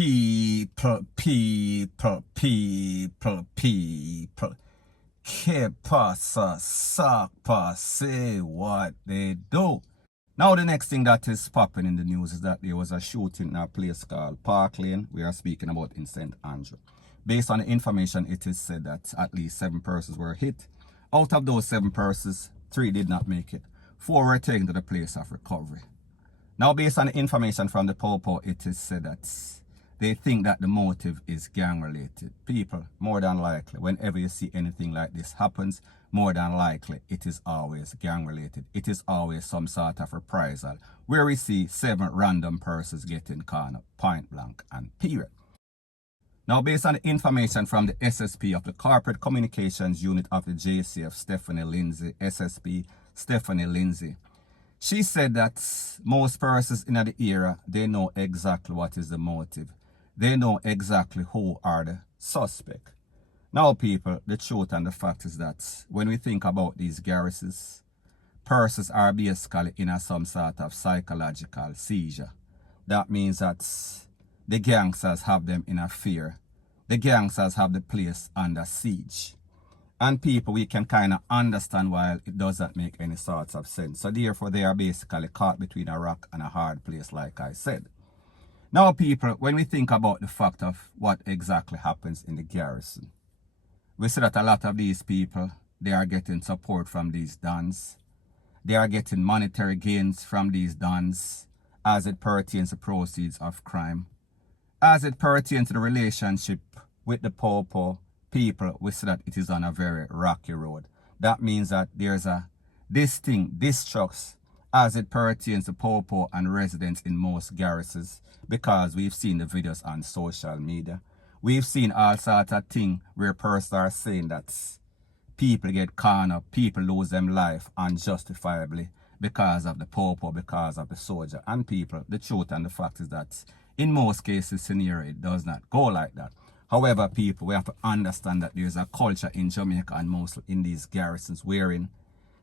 People. Que pasa, sakpa, say what they do. Now the next thing that is popping in the news is that there was a shooting in a place called Parkland. We are speaking about in St. Andrew. Based on the information, it is said that at least 7 persons were hit. Out of those 7 persons, 3 did not make it. 4 were taken to the place of recovery. Now, based on the information from the Popo, it is said that they think that the motive is gang-related. People, more than likely, whenever you see anything like this happens, more than likely, it is always gang-related. It is always some sort of reprisal, where we see 7 random persons getting cornered, point blank and period. Now, based on the information from the SSP of the Corporate Communications Unit of the JCF, Stephanie Lindsay, SSP Stephanie Lindsay, she said that most persons in the area, they know exactly what is the motive. They know exactly who are the suspect. Now, people, the truth and the fact is that when we think about these garrisons, persons are basically in some sort of psychological seizure. That means that the gangsters have them in a fear. The gangsters have the place under siege. And people, we can kind of understand why it doesn't make any sorts of sense. So therefore, they are basically caught between a rock and a hard place, like I said. Now, people, when we think about the fact of what exactly happens in the garrison, we see that a lot of these people, they are getting support from these dons. They are getting monetary gains from these dons as it pertains to proceeds of crime. As it pertains to the relationship with the Popo, people, we see that it is on a very rocky road. That means that there's a distinct distrust as it pertains to Popo and residents in most garrisons, because we've seen the videos on social media. We've seen all sorts of things where persons are saying that people get cornered, people lose their life unjustifiably because of the Popo, because of the soldier. And people, the truth and the fact is that in most cases, scenario, it does not go like that. However, people, we have to understand that there's a culture in Jamaica and mostly in these garrisons wherein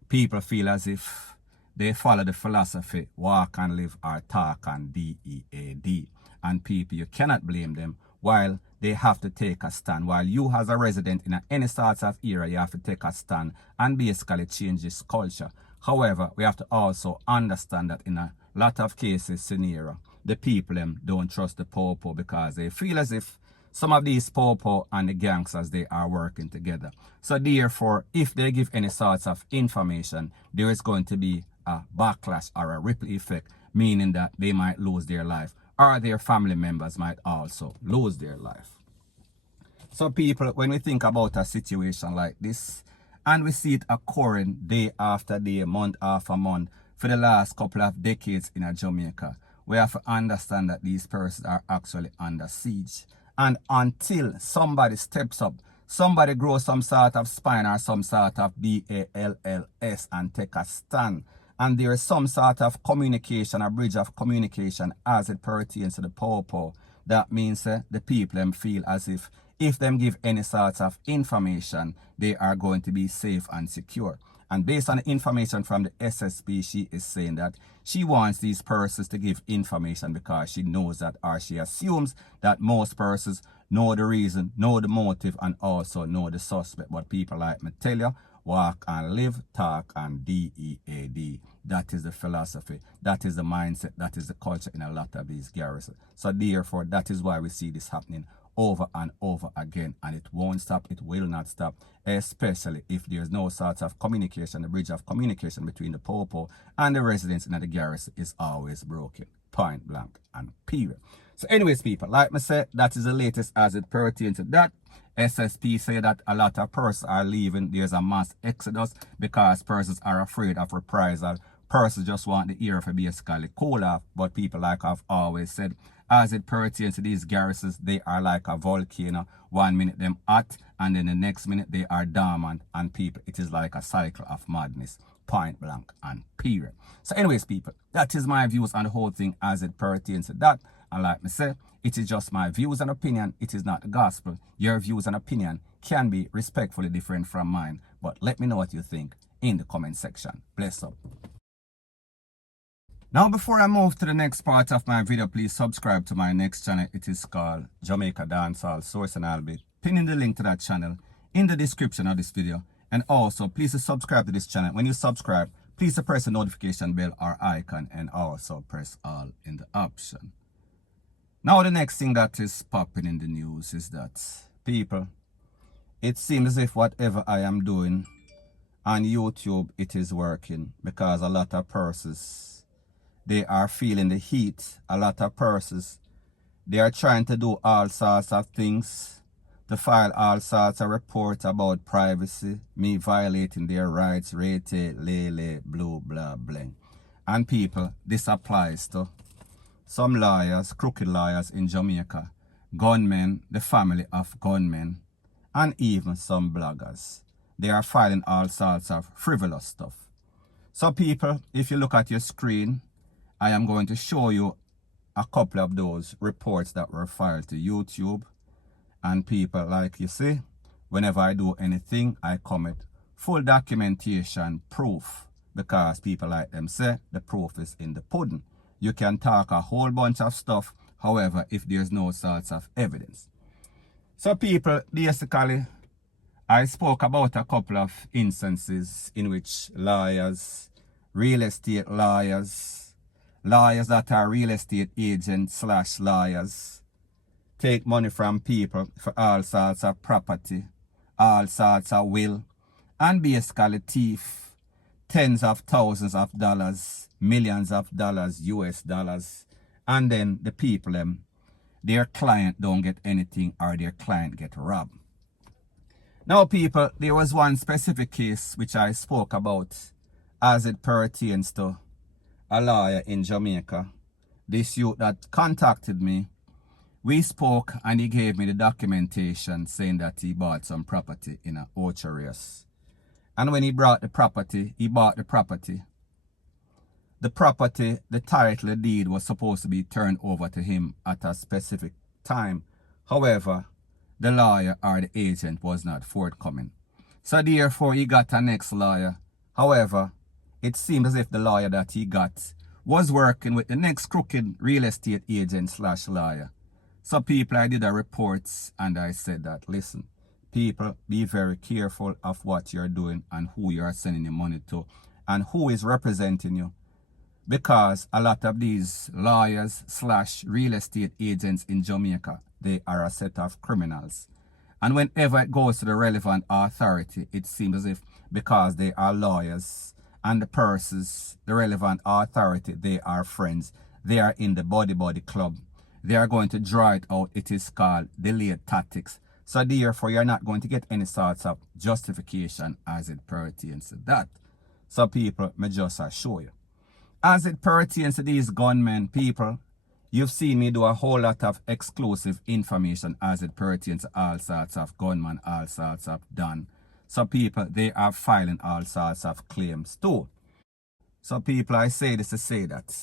people feel as if they follow the philosophy, walk and live or talk and DEAD. And people, you cannot blame them while they have to take a stand. While you as a resident in any sort of area, you have to take a stand and basically change this culture. However, we have to also understand that in a lot of cases, scenario, the people don't trust the Popo because they feel as if some of these Popo and the gangsters, they are working together. So therefore, if they give any sorts of information, there is going to be a backlash or a ripple effect, meaning that they might lose their life or their family members might also lose their life. So people, when we think about a situation like this, and we see it occurring day after day, month after month, for the last couple of decades in Jamaica, we have to understand that these persons are actually under siege. And until somebody steps up, somebody grows some sort of spine or some sort of BALLS and take a stand, and there is some sort of communication, a bridge of communication as it pertains to the Popo, that means the people feel as if them give any sort of information, they are going to be safe and secure. And based on the information from the SSP, she is saying that she wants these persons to give information because she knows that, or she assumes that most persons know the reason, know the motive, and also know the suspect. But people like me tell you, walk and live, talk and DEAD. That is the philosophy. That is the mindset. That is the culture in a lot of these garrisons. So therefore, that is why we see this happening over and over again, and it won't stop, it will not stop, especially if there's no sort of communication. The bridge of communication between the Popo and the residents in the garrison is always broken, point blank and period. So anyways, people, like I said, that is the latest as it pertains to that. SSP say that a lot of persons are leaving. There's a mass exodus because persons are afraid of reprisal. Persons just want the area to basically cool off. But people, like I've always said, as it pertains to these garrisons, they are like a volcano. 1 minute them hot, and then the next minute they are dormant. And people, it is like a cycle of madness, point blank and period. So anyways, people, that is my views on the whole thing as it pertains to that. And like I said, it is just my views and opinion. It is not the gospel. Your views and opinion can be respectfully different from mine. But let me know what you think in the comment section. Bless up. Now before I move to the next part of my video, please subscribe to my next channel. It is called Jamaica Dancehall Source, and I'll be pinning the link to that channel in the description of this video. And also please subscribe to this channel. When you subscribe, please press the notification bell or icon, and also press all in the option. Now the next thing that is popping in the news is that, people, it seems as if whatever I am doing on YouTube, it is working, because a lot of persons, they are feeling the heat. A lot of persons, they are trying to do all sorts of things, to file all sorts of reports about privacy, me violating their rights, rate, lele, blue, blah, bling. And people, this applies to some lawyers, crooked lawyers in Jamaica, gunmen, the family of gunmen, and even some bloggers. They are filing all sorts of frivolous stuff. So people, if you look at your screen, I am going to show you a couple of those reports that were filed to YouTube. And people, like you see, whenever I do anything, I commit full documentation proof, because people like them say the proof is in the pudding. You can talk a whole bunch of stuff, however, if there's no sorts of evidence. So people, basically, I spoke about a couple of instances in which lawyers, real estate lawyers, lawyers that are real estate agents slash lawyers, take money from people for all sorts of property, all sorts of will, and basically thief tens of thousands of dollars, millions of dollars, US dollars, and then the people, their client don't get anything, or their client get robbed. Now people, there was one specific case which I spoke about as it pertains to a lawyer in Jamaica. This youth that contacted me, we spoke and he gave me the documentation saying that he bought some property in a Orcharius. And when he bought the property, the title, the deed was supposed to be turned over to him at a specific time. However, the lawyer or the agent was not forthcoming. So therefore, he got a next lawyer. However, it seemed as if the lawyer that he got was working with the next crooked real estate agent slash lawyer. So people, I did a reports and I said that, listen, people, be very careful of what you're doing and who you are sending your money to and who is representing you. Because a lot of these lawyers slash real estate agents in Jamaica, they are a set of criminals. And whenever it goes to the relevant authority, it seems as if because they are lawyers and the persons, the relevant authority, they are friends, they are in the body club, they are going to draw it out. It is called delayed tactics. So therefore, you're not going to get any sorts of justification as it pertains to that. So people, me just assure you. As it pertains to these gunmen, people, you've seen me do a whole lot of exclusive information as it pertains to all sorts of gunmen, all sorts of done. So people, they are filing all sorts of claims too. So people, I say this to say that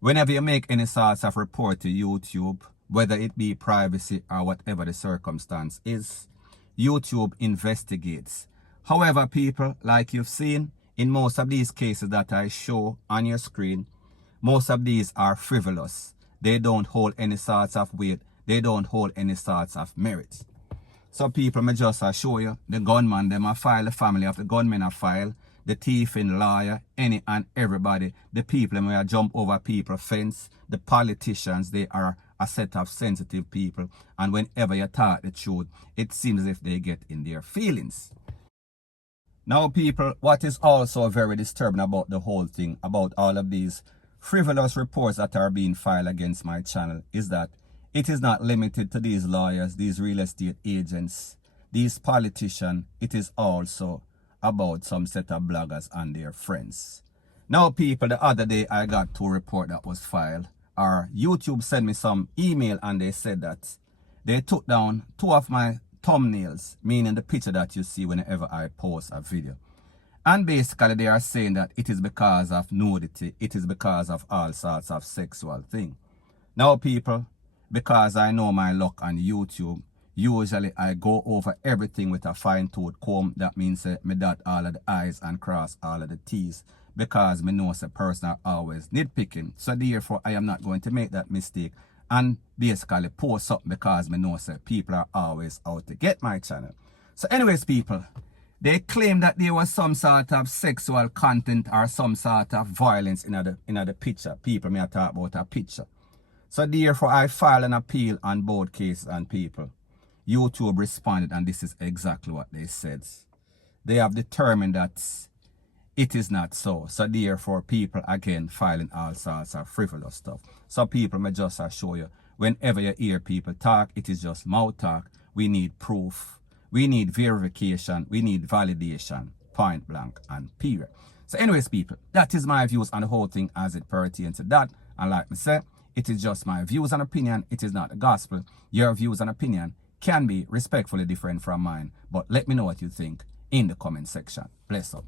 whenever you make any sorts of report to YouTube, whether it be privacy or whatever the circumstance is, YouTube investigates. However, people, like you've seen, in most of these cases that I show on your screen, most of these are frivolous. They don't hold any sorts of weight. They don't hold any sorts of merit. So people, me just assure you, the gunman, them a file, the family of the gunmen a file, the thief and lawyer, any and everybody, the people them will jump over people fence, the politicians, they are a set of sensitive people, and whenever you talk the truth, it seems as if they get in their feelings. Now people, what is also very disturbing about the whole thing, about all of these frivolous reports that are being filed against my channel, is that it is not limited to these lawyers, these real estate agents, these politicians. It is also about some set of bloggers and their friends. Now people, the other day I got 2 reports that was filed, or YouTube sent me some email and they said that they took down 2 of my thumbnails, meaning the picture that you see whenever I post a video. And basically they are saying that it is because of nudity, it is because of all sorts of sexual things. Now people, because I know my luck on YouTube, usually I go over everything with a fine-tooth comb. That means me dot all of the I's and cross all of the T's. because me know a person are always nitpicking. So therefore, I am not going to make that mistake and basically post up because me know say people are always out to get my channel. So anyways, people, they claim that there was some sort of sexual content or some sort of violence in the picture. People may talk about a picture. So therefore, I filed an appeal on both cases and people. YouTube responded, and this is exactly what they said. They have determined that it is not so. So therefore, people again filing all sorts of frivolous stuff. So people may just show you, whenever you hear people talk, it is just mouth talk. We need proof. We need verification. We need validation. Point blank and period. So anyways, people, that is my views on the whole thing as it pertains to that. And like me said, it is just my views and opinion. It is not the gospel. Your views and opinion can be respectfully different from mine. But let me know what you think in the comment section. Bless up.